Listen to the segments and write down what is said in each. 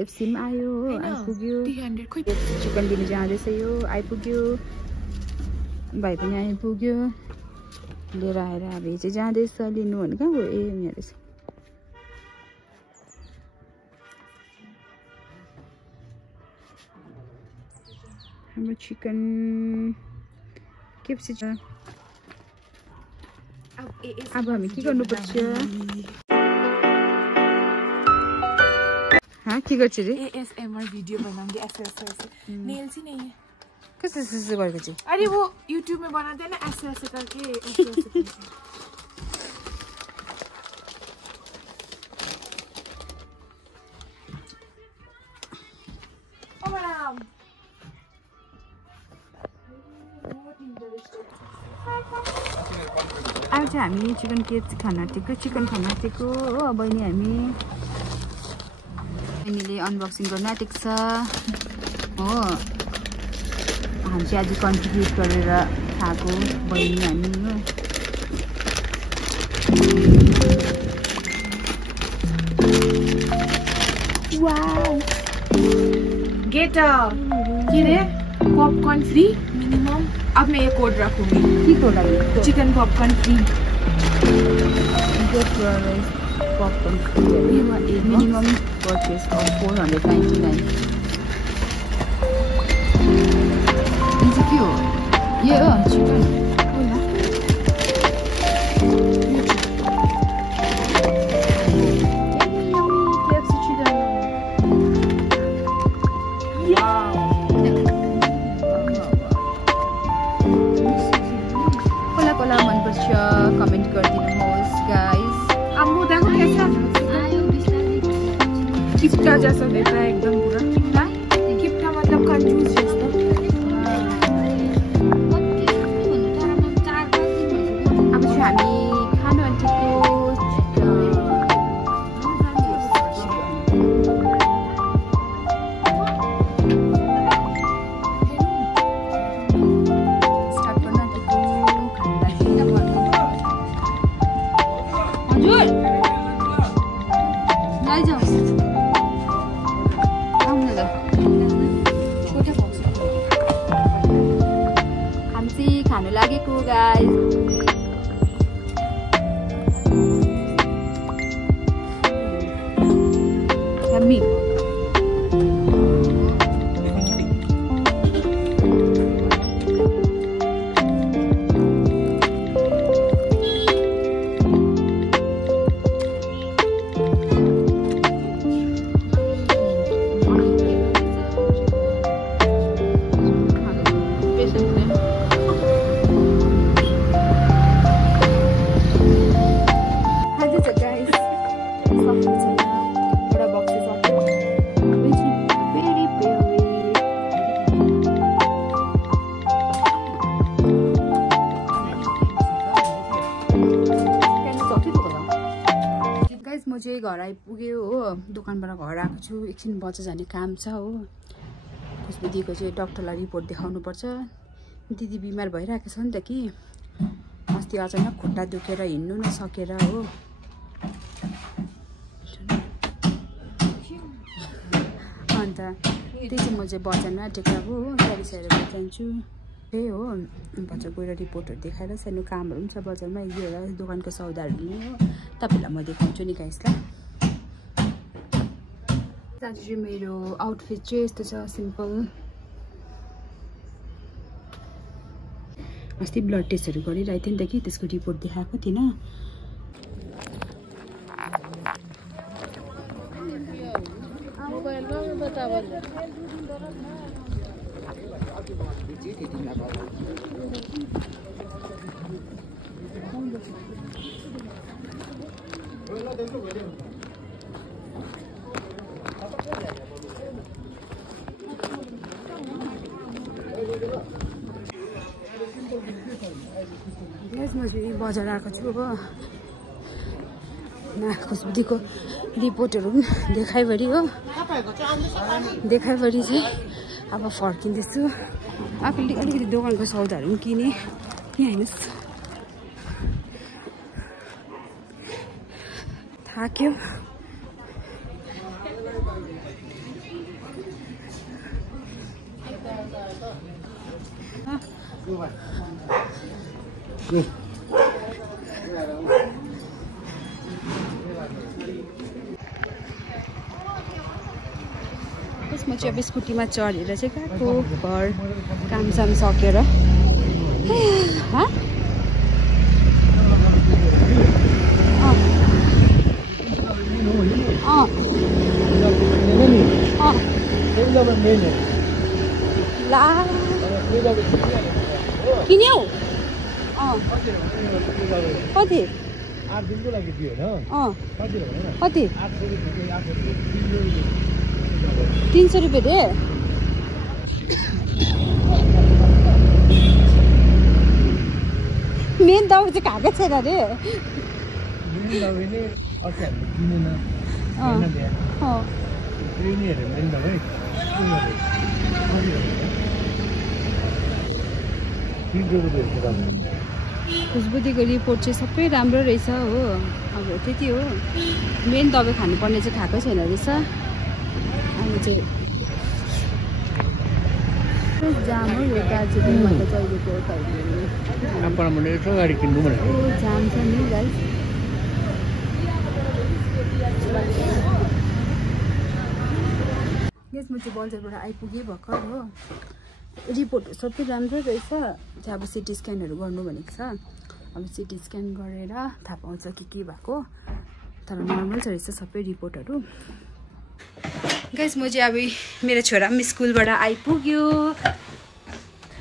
KFC पनि आयो हो आइपुग्यो चिकन लिनु जाँदैछ यो आइपुग्यो भाइ पनि आइपुग्यो लिएर आएर अब चाहिँ जाँदैछ लिनु भने कहाँ गयो ए यहाँ रहेछ हाम्रो चिकन KFC छ अब हामी के गर्नुपर्छ के गर्छ रे ASMR वीडियो बनाऊंगी ऐसे ऐसे नेल्स ही नहीं है कैसे कैसे गरेको चाहिँ अरे वो YouTube में बनाते हैं ना ऐसे ऐसे करके ऐसे ऐसे ओ मैडम अब चाहिँ हामी चिकन KFC खान आँटेको चिकन खान आँटेको हो बहिनी हामीले अनबक्सिङ गर्न आँटेको छ हो हामी चाहिँ आज कन्ट्रिब्युट गरेर खाएको बहिनी हामी हो वाउ गेट के रे पॉपकॉर्न फ्री मिनिमम अब मैं ये कोड रखूंगी की कोड है chicken popcorn free get popcorn free minimum purchase of 499 ये क्यों ये चिकन कमेन्ट गरिदिनुहोस् गाइस अब वो देखो कैसा किप्टा जैसा देता है एकदम पूरा किप्टा मतलब कंजूस जैसा अब चाहिँ हामी खानु आँटेको खानु लागेको गाइस यम्मी म चाहिँ घर आइपुग्यो हो दोकानबाट घर आएको छु एकछिन बजार जाने काम छ हो त्यसपछि दिदीको चाहिँ डाक्टरलाई रिपोर्ट देखाउनु पर्छ दिदी बिमार भइरहेको छ नि त कि अस्ति अचानक खुट्टा दुखेर हिँड्नु नसकेर हो अन्त त्यही चाहिँ म चाहिँ बजारमा टेक्राको हो गाडी सारेर जान्छु त्यही हो बजार गएर रिपोर्टहरू देखाएर सानो कामहरू पनि छ बजारमा एक दुईवटा दोकानको सौदाहरू लिनु हो तपाईलाई म देखाउँछु नि गाइसलाई आज चाहिँ मेरो आउटफिट चाहिँ यस्तो छ सिम्पल अस्ति ब्लड टेस्टहरू गरिरहेको थिएँ नि त कि त्यसको रिपोर्ट देखाएको थिइनँ म चाहिँ बजार आएको छु हो खुसबुदीको रिपोर्टहरू पनि देखाइभरि हो देखाइभरि चाहिँ अब फर्किँदैछु आफूले अलिकति दोकानको सौदाहरू पनि किने यहाँ हेर्नुहोस् थाक्यो त्यसमा चाहिँ अब स्कुटीमा चढेर चाहिँ गएको घर कामसाम सकेर ला किन्यौ कति 8 दिनको लागि दियो हैन कति 300 रुपियाँ दे मेन दबाई चाहिँ खाएको छैन रे मेन दबाई नै अस्ति हामीले किनेन मेन दबाई खुसबुदीको रिपोर्ट चाहिँ सबै राम्रो रहेछ हो अब त्यति हो मेन दबाई खानुपर्ने चाहिँ खाएकै छैन रहेछ अनि चाहिँ जाम हो यो दार्जिलिङमा त जहिलेको गाडी किन्नु भनेको जाम छ नि गाइस यसमा चाहिँ बजारबाट आइपुगेँ भर्खर हो रिपोर्ट सबै राम्रो रहेछ चाहिँ अब सिटी स्क्यानहरू गर्नु भनेको छ अब सिटी स्क्यान गरेर थाहा पाउँछ के भएको तर नर्मल छ रहेछ सबै रिपोर्टहरू गाइस म चाहिँ अब मेरो छोरा पनि स्कुलबाट आइपुग्यो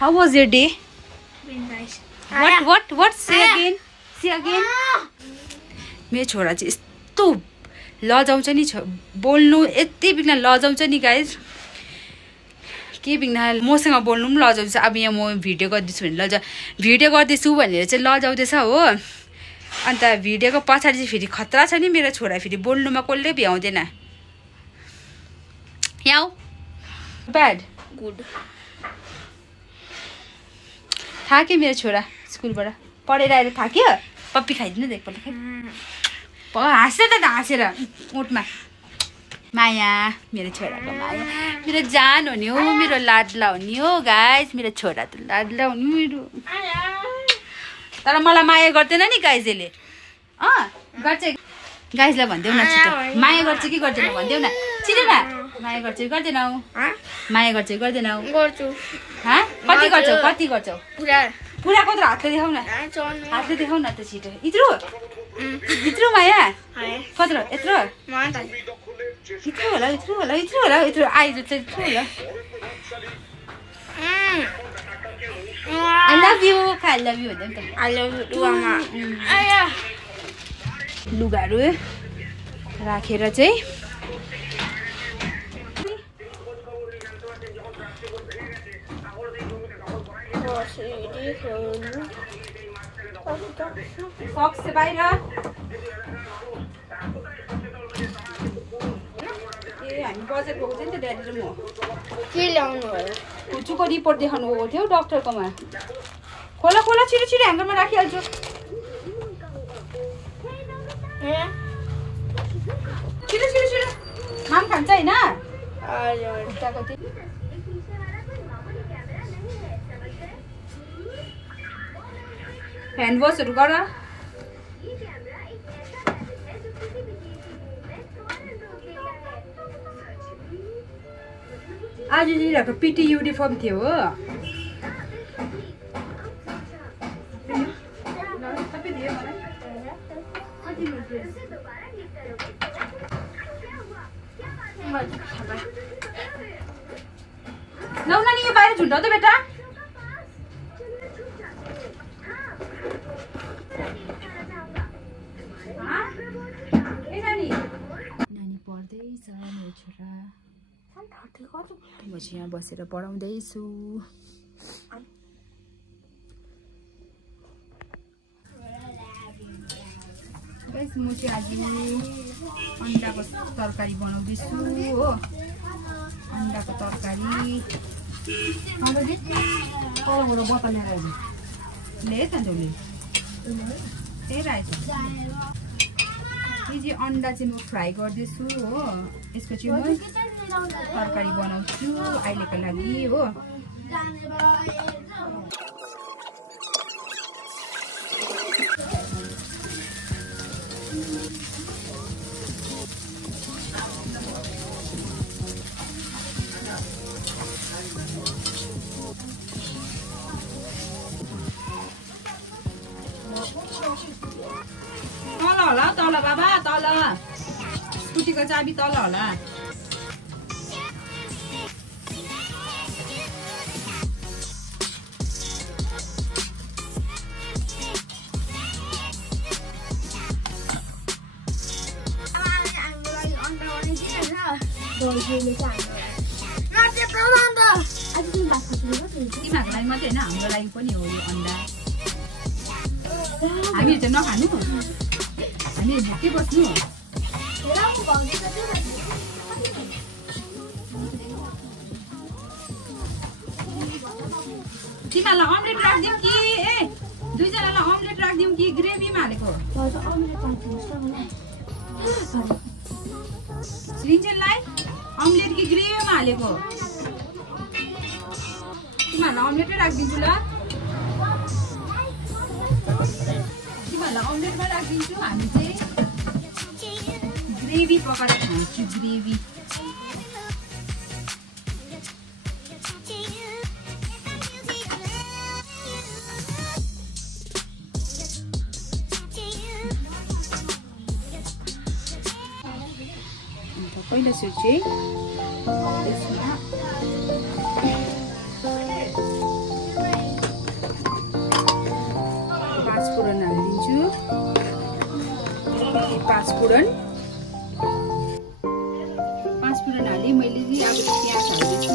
how was your day what say again मेरो छोरा चाहिँ यस्तो लजाउँछ नि बोल्नु यति बिघ्न लजाउँछ नि गाइस के बिघ्न मसँग बोल्नु पनि लजाउँछ अब यहाँ म भिडियो गर्दैछु भने भिडियो गर्दैछु भनेर चाहिँ लजाउँदैछ हो अन्त भिडियोको पछाडि चाहिँ फेरि खतरा छ नि मेरो छोरा फेरि बोल्नुमा कसले भ्याउँदैन याउ ब्याड गुड थाक्यो मेरो छोरा स्कुलबाट पढेर आएर थाक्यो पप्पी खाइदिनु त एकपल्ट हाँस्यो त हाँसेर ओठमा माया मेरो छोराको माया मेरो जान हो नि हो मेरो लाडला हो नि हो गाइस मेरो छोरा त लाडला हो नि मेरो तर मलाई माया गर्दैन नि गाइजले गर्छ गाइजलाई भनिदेऊ न छिटो माया गर्छ कि गर्दैन भनिदेऊ न छिटो न माया गर्छ कि गर्दैनौ माया गर्छ कि गर्दैनौ गर्छु कति गर्छौ पुरा कत्रो हातले देखाउ न हातले देखाउ न त छिटो इत्रु माया कत्रो यत्रो यत्रो होला आइज चाहिँ यत्रो होला I love you भन्दै नि त I love you आमा लुगाहरू राखेर चाहिँ सक्स बाहिर हामी बजार गएको थियो नि त ड्याडी र म के ल्याउनु भयो कुचुको रिपोर्ट देखाउनु गएको थियो डाक्टरकोमा खोला छिटो ह्याङ्गरमा राखिहाल्छु छिटो माम खान्छ होइन ह्यान्ड वासहरू गर आज दिदीहरूको पिटी युनिफर्म थियो हो लौ नानी यो बाहिर झुन्डाउ त बेटा नानी पढ्दैछ मेरो छोरा म चाहिँ यहाँ बसेर पढाउँदैछु म चाहिँ आज अन्डाको तरकारी बनाउँदैछु हो अन्डाको तरकारी ले त झोले यो चाहिँ अन्डा चाहिँ म फ्राई गर्दैछु हो यसको चाहिँ म तरकारी बनाउँछु अहिलेको लागि हो तल बाबा तल स्कुटीको चाबी तल होला तिमीहरूको लागि मात्रै होइन हाम्रो लागि पनि हो यो अन्डा हामीहरू चाहिँ नखानु हामी भुक्कै बस्नु तिमीहरूलाई अम्लेट राखिदिउँ कि ए दुईजनालाई अम्लेट राखिदिउँ कि ग्रेभीमा हालेको सृजनलाई अम्लेट कि ग्रेभीमा हालेको तिमीहरूलाई अम्लेटै राखिदिन्छु ल तिमीहरूलाई अम्लेटमा राखिदिन्छु हामी चाहिँ ग्रेभी पकाएर खान्छु ग्रेभी पहिला सुरु चाहिँ त्यसमा 5 फोरन हालिदिन्छु 5 फोरन हालेँ मैले चाहिँ अब प्याज हाल्दैछु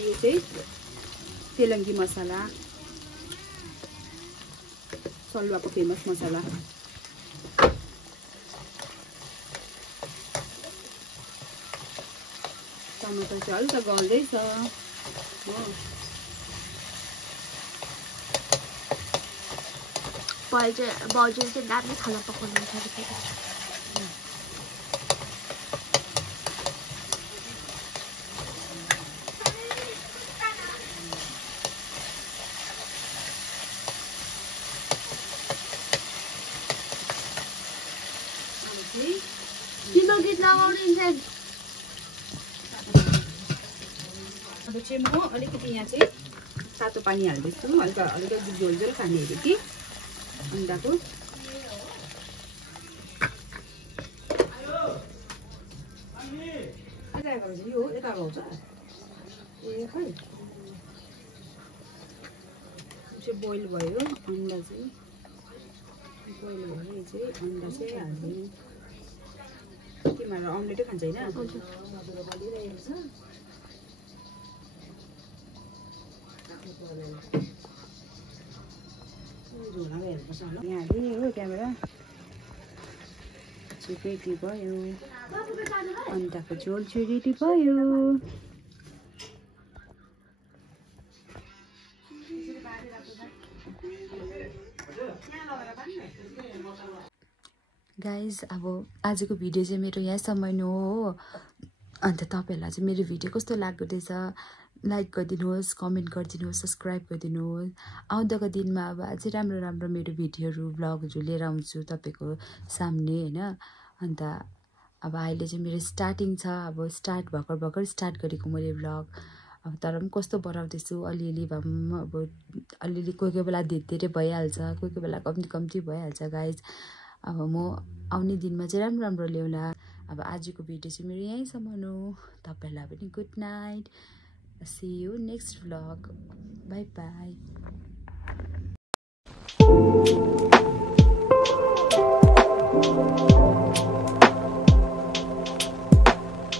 यो चाहिँ तेलङ्गी मसाला सलुवाको फेमस मसाला टमाटर चाहिँ हल्का गल्दैछ हो बाउजूले चाहिँ दामी खाना पकाउनुहुन्छ अब चाहिँ म अलिकति यहाँ चाहिँ तातो पानी हाल्दैछु हल्का झोल झोल खानेहरू कि अन्डाको यो यता आउँछ ए खै बोइल भयो अन्डा चाहिँ बोइल भयो यो चाहिँ अन्डा चाहिँ हाल्दिनु तिमीहरू अम्लेटै खान्छ होइन यहाँले हो क्यामेरा रेडी भयो अन्डाको झोल चाहिँ रेडी भयो गाइज अब आजको भिडियो चाहिँ मेरो यहाँसम्म हो अन्त तपाईहरुलाई चाहिँ मेरो भिडियो कस्तो लाग्दैछ लाइक गरिदिनुहोस् कमेन्ट गरिदिनुहोस् सब्स्क्राइब गरिदिनुहोस् आउँदाको दिनमा अब अझै राम्रो राम्रो मेरो भिडियोहरू भ्लगहरू लिएर आउँछु तपाईको सामने हैन अन्त अब अहिले चाहिँ मेरो स्टार्टिङ छ अब स्टार्ट भर्खर स्टार्ट गरेको मैले भ्लग अब तर पनि कस्तो बनाउँदैछु अलिअलि भए पनि अब अलिअलि कोही बेला धेरै भइहाल्छ कोही बेला कम्ती भइहाल्छ गाइज अब म आउने दिनमा चाहिँ राम्रो राम्रो ल्याउला अब आजको भिडियो चाहिँ मेरो यहीँसम्म हो तपाईहरुलाई पनि good night see you next vlog bye bye